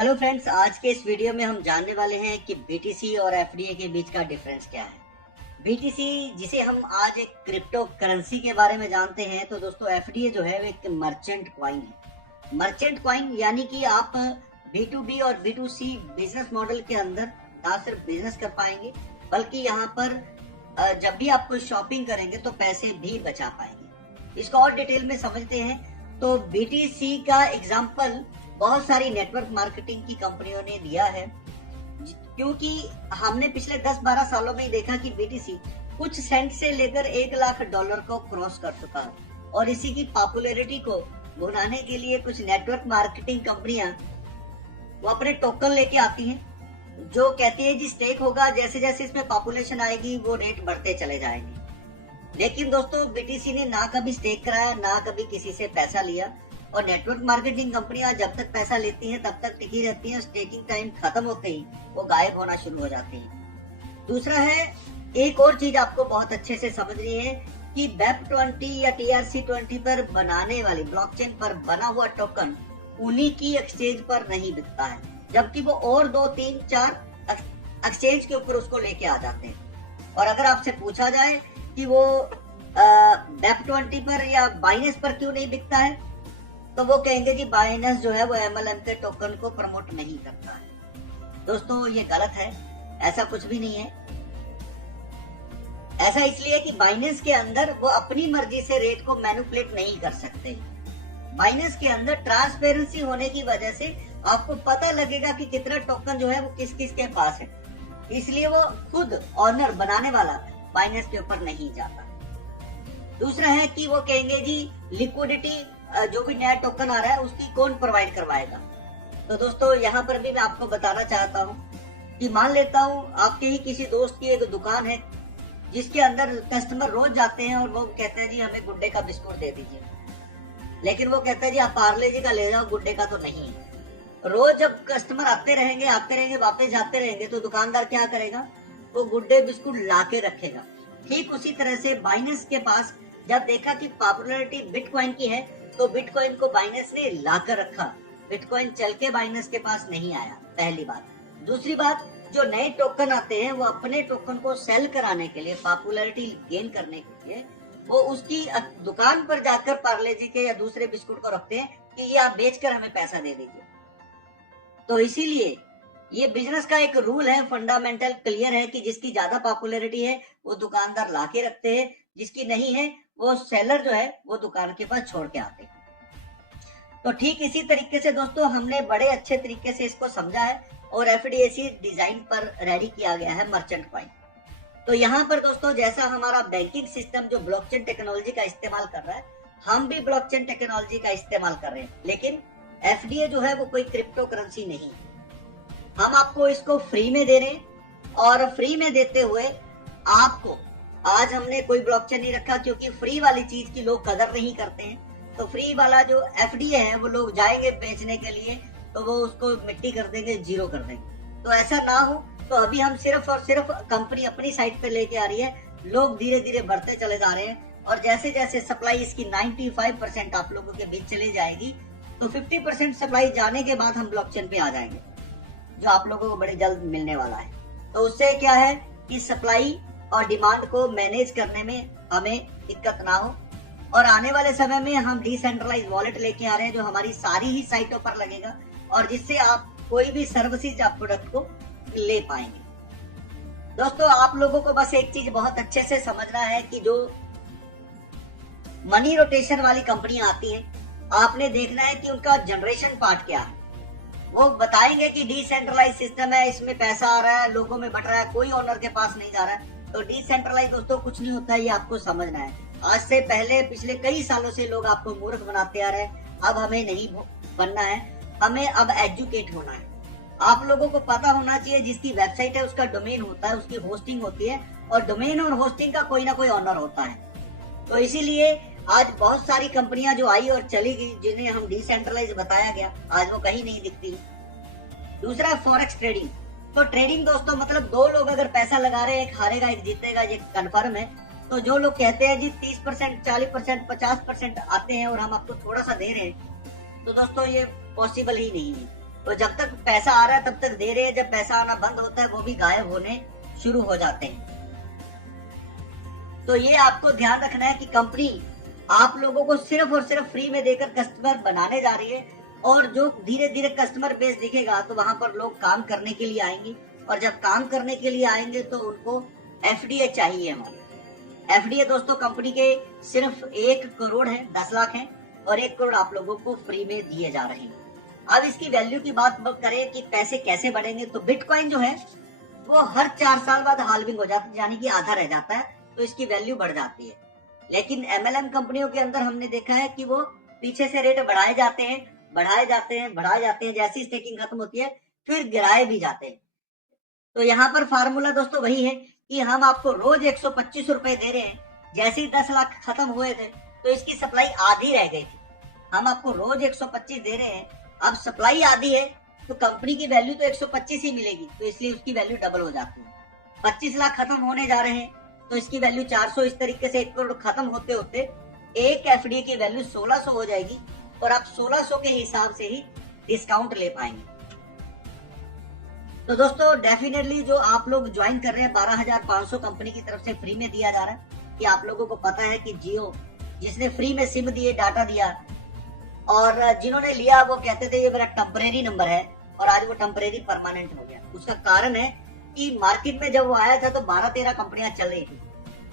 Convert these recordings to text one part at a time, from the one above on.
Hello friends, आज के इस वीडियो में हम जानने वाले हैं कि बीटीसी और एफडीए के बीच का डिफरेंस क्या है। बीटीसी जिसे हम आज एक क्रिप्टो करेंसी के बारे में जानते हैं, तो दोस्तों एफडीए जो है वो एक मर्चेंट कॉइन है। मर्चेंट कॉइन यानी कि आप B2B और B2C बिजनेस मॉडल के अंदर ना सिर्फ बिजनेस कर पाएंगे, बल्कि यहाँ पर जब भी आप कोई शॉपिंग करेंगे तो पैसे भी बचा पाएंगे। इसको और डिटेल में समझते हैं तो बीटीसी का एग्जाम्पल बहुत सारी नेटवर्क मार्केटिंग की कंपनियों ने दिया है, क्योंकि हमने पिछले 10-12 सालों में ही देखा कि बीटीसी कुछ सेंट से लेकर $1 लाख को क्रॉस कर चुका है। और इसी की पॉपुलैरिटी को बढ़ाने के लिए कुछ नेटवर्क मार्केटिंग कंपनियां वो अपने टोकन लेके आती हैं, जो कहती है जी स्टेक होगा, जैसे जैसे इसमें पॉपुलेशन आएगी वो रेट बढ़ते चले जाएंगे। लेकिन दोस्तों बीटीसी ने ना कभी स्टेक कराया, ना कभी किसी से पैसा लिया, और नेटवर्क मार्केटिंग कंपनियां जब तक पैसा लेती हैं तब तक टिकी रहती हैं। स्टेकिंग टाइम खत्म होते ही वो गायब होना शुरू हो जाती हैं। दूसरा है, एक और चीज आपको बहुत अच्छे से समझनी है कि वेब20 या TRC20 पर बनाने वाली ब्लॉकचेन पर बना हुआ टोकन उन्हीं की एक्सचेंज पर नहीं बिकता है, जबकि वो और 2, 3, 4 एक्सचेंज के ऊपर उसको लेके आ जाते हैं। और अगर आपसे पूछा जाए कि वो वेब20 पर या बाइनेंस पर क्यों नहीं बिकता है, तो वो कहेंगे कि बाइनेंस जो है वो MLM के टोकन को प्रमोट नहीं करता है। दोस्तों ये गलत है, ऐसा कुछ भी नहीं है। ऐसा इसलिए कि बाइनेंस के अंदर वो अपनी मर्जी से रेट को मैनिपुलेट नहीं कर सकते। बाइनेंस के अंदर ट्रांसपेरेंसी होने की वजह से आपको पता लगेगा कि कितना टोकन जो है वो किस किस के पास है, इसलिए वो खुद ऑनर बनाने वाला बाइनेंस के ऊपर नहीं जाता। दूसरा है कि वो कहेंगे जी लिक्विडिटी जो भी नया टोकन आ रहा है उसकी कौन प्रोवाइड करवाएगा। तो दोस्तों यहाँ पर भी मैं आपको बताना चाहता हूँ कि मान लेता हूँ आपके ही किसी दोस्त की एक दुकान है जिसके अंदर कस्टमर रोज जाते हैं और वो कहते हैं जी हमें गुड्डे का बिस्कुट दे दीजिए, लेकिन वो कहता है जी आप पार्ले जी का ले जाओ, गुड्डे का तो नहीं है। रोज जब कस्टमर आते रहेंगे वापस जाते रहेंगे, तो दुकानदार क्या करेगा, वो गुड्डे बिस्कुट ला के रखेगा। ठीक उसी तरह से बाइनेंस के पास जब देखा कि पॉपुलैरिटी बिटकॉइन की है, तो बिटकॉइन को बाइनेंस ने लाकर रखा। बिटकॉइन चल के बाइनेंस के पास नहीं आया, पहली बात। दूसरी बात, जो नए टोकन आते हैं वो अपने टोकन को सेल कराने के लिए, पॉपुलैरिटी गेन करने के लिए, वो उसकी दुकान पर जाकर पार्ले जी के या दूसरे बिस्कुट को रखते हैं कि ये आप बेचकर हमें पैसा दे दीजिए। तो इसीलिए ये बिजनेस का एक रूल है, फंडामेंटल क्लियर है कि जिसकी ज्यादा पॉपुलैरिटी है वो दुकानदार ला के रखते हैं, जिसकी नहीं है वो सेलर जो है वो दुकान के पास छोड़ के आते हैं। तो ठीक इसी तरीके से दोस्तों हमने बड़े अच्छे तरीके से इसको समझा है और एफडीएसी डिजाइन पर रेडी किया गया है मर्चेंट कॉइन। तो यहाँ पर दोस्तों जैसा हमारा बैंकिंग सिस्टम जो ब्लॉकचेन टेक्नोलॉजी का इस्तेमाल कर रहा है, हम भी ब्लॉकचेन टेक्नोलॉजी का इस्तेमाल कर रहे हैं, लेकिन एफडीए जो है वो कोई क्रिप्टो करेंसी नहीं। हम आपको इसको फ्री में दे रहे हैं, और फ्री में देते हुए आपको आज हमने कोई ब्लॉकचेन नहीं रखा, क्योंकि फ्री वाली चीज की लोग कदर नहीं करते हैं। तो फ्री वाला जो एफडीए है वो लोग जाएंगे बेचने के लिए तो वो उसको मिट्टी कर देंगे, जीरो कर देंगे। तो ऐसा ना हो, तो अभी हम सिर्फ और सिर्फ कंपनी अपनी साइट पे लेके आ रही है, लोग धीरे धीरे बढ़ते चले जा रहे हैं, और जैसे जैसे सप्लाई इसकी 95% आप लोगों के बीच चली जाएगी, तो 50% सप्लाई जाने के बाद हम ब्लॉकचेन पे आ जाएंगे, जो आप लोगों को बड़ी जल्द मिलने वाला है। तो उससे क्या है कि सप्लाई और डिमांड को मैनेज करने में हमें दिक्कत ना हो, और आने वाले समय में हम डिसेंट्रलाइज वॉलेट लेके आ रहे हैं जो हमारी सारी ही साइटों पर लगेगा, और जिससे आप कोई भी सर्विसेज या प्रोडक्ट को ले पाएंगे। दोस्तों आप लोगों को बस एक चीज बहुत अच्छे से समझना है कि जो मनी रोटेशन वाली कंपनियां आती हैं, आपने देखना है कि उनका जनरेशन पार्ट क्या है। वो बताएंगे कि डिसेंट्रलाइज सिस्टम है, इसमें पैसा आ रहा है, लोगों में बट रहा है, कोई ओनर के पास नहीं जा रहा है। तो डिसेंट्रलाइज दोस्तों कुछ नहीं होता है, ये आपको समझना है। आज से पहले पिछले कई सालों से लोग आपको मूर्ख बनाते आ रहे हैं, अब हमें नहीं बनना है, हमें अब एजुकेट होना है। आप लोगों को पता होना चाहिए जिसकी वेबसाइट है उसका डोमेन होता है, उसकी होस्टिंग होती है, और डोमेन और होस्टिंग का कोई ना कोई ऑनर होता है। तो इसीलिए आज बहुत सारी कंपनियां जो आई और चली गई, जिन्हें हम डिसेंट्रलाइज बताया गया, आज वो कहीं नहीं दिखती। दूसरा फॉरेक्स ट्रेडिंग। तो ट्रेडिंग दोस्तों मतलब दो लोग अगर पैसा लगा रहे हैं, एक हारेगा एक जीतेगा, ये कन्फर्म है। तो जो लोग कहते हैं जी 30%, 40%, 50% आते हैं और हम आपको थोड़ा सा दे रहे हैं, तो दोस्तों ये पॉसिबल ही नहीं है। तो जब तक पैसा आ रहा है तब तक दे रहे हैं, जब पैसा आना बंद होता है वो भी गायब होने शुरू हो जाते हैं। तो ये आपको ध्यान रखना है कि कंपनी आप लोगों को सिर्फ और सिर्फ फ्री में देकर कस्टमर बनाने जा रही है, और जो धीरे धीरे कस्टमर बेस दिखेगा तो वहां पर लोग काम करने के लिए आएंगे, और जब काम करने के लिए आएंगे तो उनको एफडीए चाहिए। हमारे एफडीए दोस्तों कंपनी के सिर्फ 1 करोड़ है, 10 लाख है, और 1 करोड़ आप लोगों को फ्री में दिए जा रहे हैं। अब इसकी वैल्यू की बात करें कि पैसे कैसे बढ़ेंगे, तो बिटकॉइन जो है वो हर 4 साल बाद हाल्विंग हो जाता है, यानी कि आधा रह जाता है, तो इसकी वैल्यू बढ़ जाती है। लेकिन एमएलएम कंपनियों के अंदर हमने देखा है कि वो पीछे से रेट बढ़ाए जाते हैं, बढ़ाए जाते हैं, बढ़ाए जाते हैं, जैसी स्टेकिंग खत्म होती है फिर गिराए भी जाते हैं। तो यहाँ पर फार्मूला दोस्तों वही है कि हम आपको रोज 125 रुपए दे रहे हैं। जैसे ही 10 लाख खत्म हुए थे तो इसकी सप्लाई आधी रह गई थी। हम आपको रोज 125 दे रहे हैं, अब सप्लाई आधी है तो कंपनी की वैल्यू तो 125 ही मिलेगी, तो इसलिए उसकी वैल्यू डबल हो जाती है। 25 लाख खत्म होने जा रहे हैं तो इसकी वैल्यू 400, इस तरीके से 1 करोड़ खत्म होते होते एक एफडी की वैल्यू 1600 हो जाएगी, और आप 1600 के हिसाब से ही डिस्काउंट ले पाएंगे। तो दोस्तों डेफिनेटली जो आप लोग ज्वाइन कर रहे हैं 12,500 कंपनी की तरफ से फ्री में दिया जा रहा है, कि आप लोगों को पता है कि जियो जिसने फ्री में सिम दिए, डाटा दिया, और जिन्होंने लिया वो कहते थे ये मेरा टेम्परेरी नंबर है, और आज वो टेम्परेरी परमानेंट हो गया। उसका कारण है कि मार्केट में जब वो आया था तो 12-13 कंपनियां चल रही थी।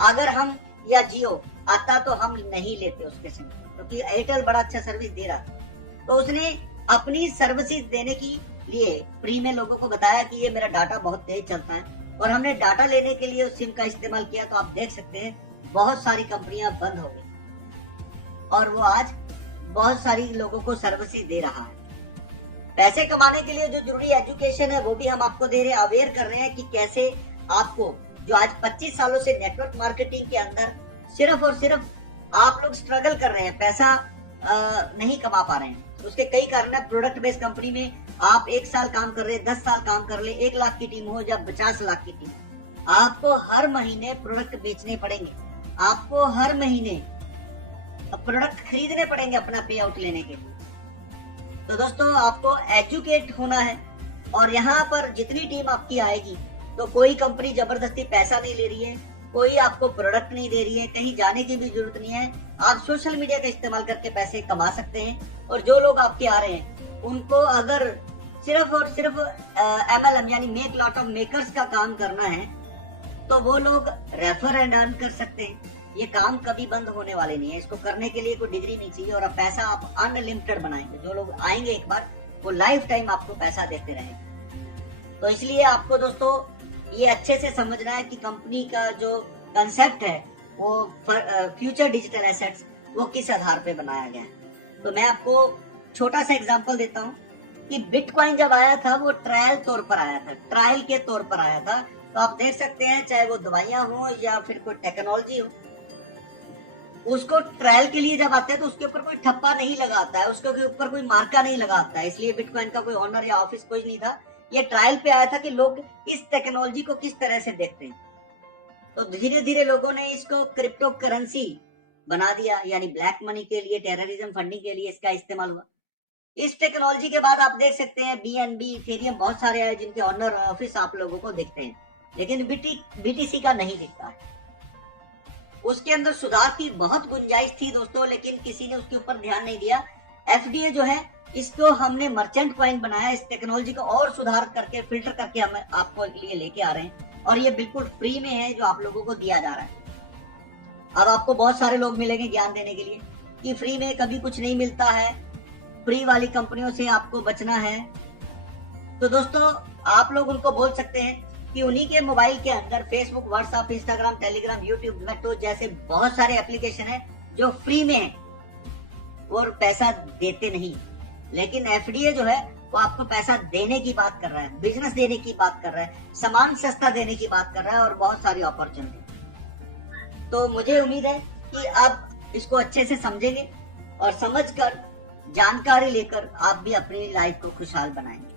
अगर हम या जियो आता तो हम नहीं लेते उसके सिम, क्योंकि एयरटेल बड़ा अच्छा सर्विस दे रहा था। तो उसने अपनी सर्विसेज देने के लिए फ्री में लोगों को बताया कि ये मेरा डाटा बहुत तेज चलता है, और हमने डाटा लेने के लिए उस सिम का इस्तेमाल किया। तो आप देख सकते हैं बहुत सारी कंपनियां बंद हो गई, और वो आज बहुत सारी लोगों को सर्विसेज दे रहा है। पैसे कमाने के लिए जो जरूरी एजुकेशन है वो भी हम आपको दे रहे हैं, अवेयर कर रहे हैं कि कैसे आपको, जो आज 25 सालों से नेटवर्क मार्केटिंग के अंदर सिर्फ और सिर्फ आप लोग स्ट्रगल कर रहे हैं, पैसा नहीं कमा पा रहे हैं। उसके कई कारण है। प्रोडक्ट बेस्ड कंपनी में आप 1 साल काम कर रहे हैं, 10 साल काम कर ले, 1 लाख की टीम हो या 50 लाख की टीम, आपको हर महीने प्रोडक्ट बेचने पड़ेंगे, आपको हर महीने प्रोडक्ट खरीदने पड़ेंगे अपना पे आउट लेने के लिए। तो दोस्तों आपको एजुकेट होना है, और यहाँ पर जितनी टीम आपकी आएगी तो कोई कंपनी जबरदस्ती पैसा नहीं ले रही है, कोई आपको प्रोडक्ट नहीं दे रही है, कहीं जाने की भी जरूरत नहीं है। आप सोशल मीडिया का इस्तेमाल करके पैसे कमा सकते हैं। और जो लोग आपके आ रहे हैं उनको अगर सिर्फ और सिर्फ MLM यानी मेक लॉट ऑफ मेकर्स का काम करना है तो वो लोग रेफर एंड अर्न कर सकते हैं। ये काम कभी बंद होने वाले नहीं है, इसको करने के लिए कोई डिग्री नहीं चाहिए, और अब पैसा आप अनलिमिटेड बनाएंगे। जो लोग आएंगे एक बार वो लाइफ टाइम आपको पैसा देते रहेंगे। तो इसलिए आपको दोस्तों ये अच्छे से समझना है कि कंपनी का जो कंसेप्ट है वो फ्यूचर डिजिटल एसेट्स वो किस आधार पे बनाया गया है। तो मैं आपको छोटा सा एग्जांपल देता हूँ कि बिटकॉइन जब आया था वो ट्रायल तौर पर आया था, ट्रायल के तौर पर आया था। तो आप देख सकते हैं चाहे वो दवाइयां हो या फिर कोई टेक्नोलॉजी हो, उसको ट्रायल के लिए जब आते हैं तो उसके ऊपर कोई ठप्पा नहीं लगाता है, उसके ऊपर कोई मार्का नहीं लगाता है। इसलिए बिटकॉइन का कोई ऑनर या ऑफिस कोई नहीं था, ये ट्रायल पे आया था कि लोग इस टेक्नोलॉजी को किस तरह से देखते हैं। तो धीरे धीरे लोगों ने इसको क्रिप्टो करेंसी बना दिया, यानी ब्लैक मनी के लिए, टेररिज्म फंडिंग के लिए इसका इस्तेमाल हुआ। इस टेक्नोलॉजी के बाद आप देख सकते हैं BNB, इथेरियम बहुत सारे आए जिनके ऑनर ऑफिस आप लोगों को दिखते हैं, लेकिन BTC का नहीं दिखता है। उसके अंदर सुधार की बहुत गुंजाइश थी दोस्तों, लेकिन किसी ने उसके ऊपर ध्यान नहीं दिया। FDA जो है इसको हमने मर्चेंट कॉइन बनाया, इस टेक्नोलॉजी को और सुधार करके फिल्टर करके हम आपको लिए लेके आ रहे हैं, और ये बिल्कुल फ्री में है जो आप लोगों को दिया जा रहा है। अब आपको बहुत सारे लोग मिलेंगे ज्ञान देने के लिए कि फ्री में कभी कुछ नहीं मिलता है, फ्री वाली कंपनियों से आपको बचना है। तो दोस्तों आप लोग उनको बोल सकते हैं कि उन्हीं के मोबाइल के अंदर Facebook, WhatsApp, Instagram, Telegram, YouTube, Zomato जैसे बहुत सारे एप्लीकेशन है जो फ्री में है और पैसा देते नहीं। लेकिन FDA जो है वो आपको पैसा देने की बात कर रहा है, बिजनेस देने की बात कर रहा है, सामान सस्ता देने की बात कर रहा है, और बहुत सारी अपॉर्चुनिटी। तो मुझे उम्मीद है कि आप इसको अच्छे से समझेंगे और समझकर जानकारी लेकर आप भी अपनी लाइफ को खुशहाल बनाएंगे।